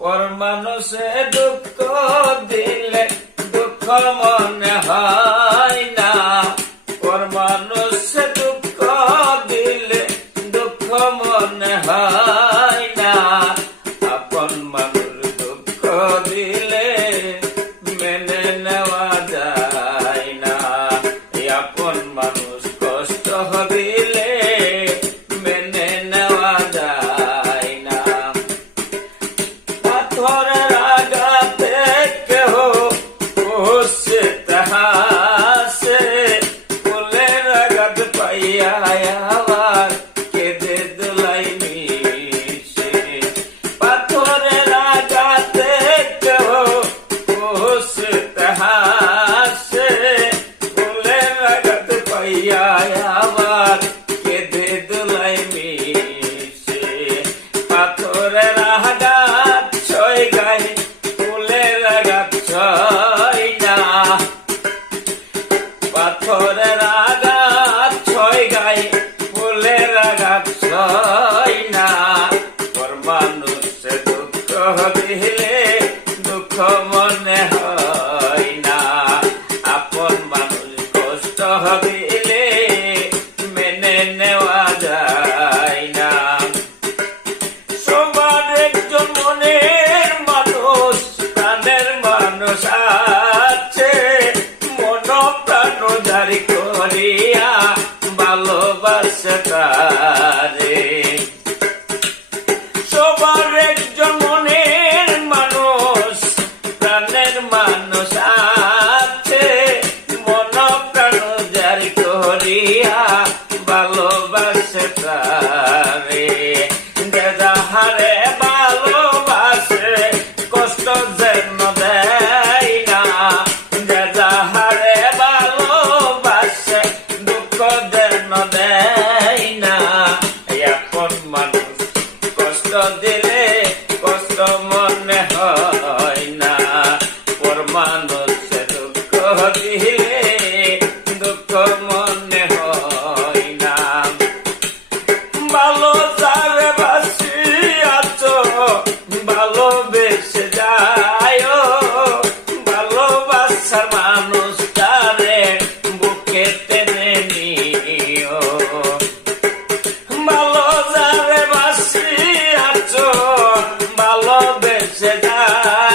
পর মানুষে দুঃখ দিলে দুঃখ মনে হয় না, পর মানুষে দুঃখ দিলে দুঃখ মনে হয় না, আপন মানুষ দুঃখ দিলে মেনে নেওয়া যায় না, আপন মানুষ কষ্ট দিলে মেনে নেওয়া যায় না। পাথরের আঘাতে কেহ বসে হাসে, ফুলের আঘাত পাইয়া আবার কেঁদে দোলাই মিশে, পাথরের আঘাতে কেহ বসে হাসে, ফুলের আঘাত পাইয়া আবার কেঁদে দোলাই মিশে, পাথরের আঘাত ছয় গায়ে ফুলের আঘাত ছয় না, পাথরের আঘাত ছয় গায়ে ফুলের আঘাত ছয় না, পর মানুষে দুঃখ দিলে দুঃখ মনে হয় না, আপন মানুষ কষ্ট দিলে মেনে নেওয়া যায় না। সবার একজন মনের মানুষ, প্রাণের মানুষ আছে, মন প্রাণ জারি করিয়া ভালোবাসে তারে, সবার একজন মনের মানুষ, প্রাণের মানুষ আছে, মন প্রাণ জারি করিয়া ভালোবাসে তারে, যে যাহারে ভালোবাসে কষ্ট যেন দেয় না, যে যাহারে ভালোবাসে দুঃখ যেন দেয় না, আপন মানুষ কষ্ট দিলে কষ্ট মনে হয় না, পর মানুষে দুঃখ দিলে দুঃখ মনে হয় না। ভালো যারে বাসি আছো ভালোবেসে যায়, ভালোবাসার মানুষ তারে বুকে টেনে নিও, ভালো যারে বাসি আছো ভালোবেসে যায়,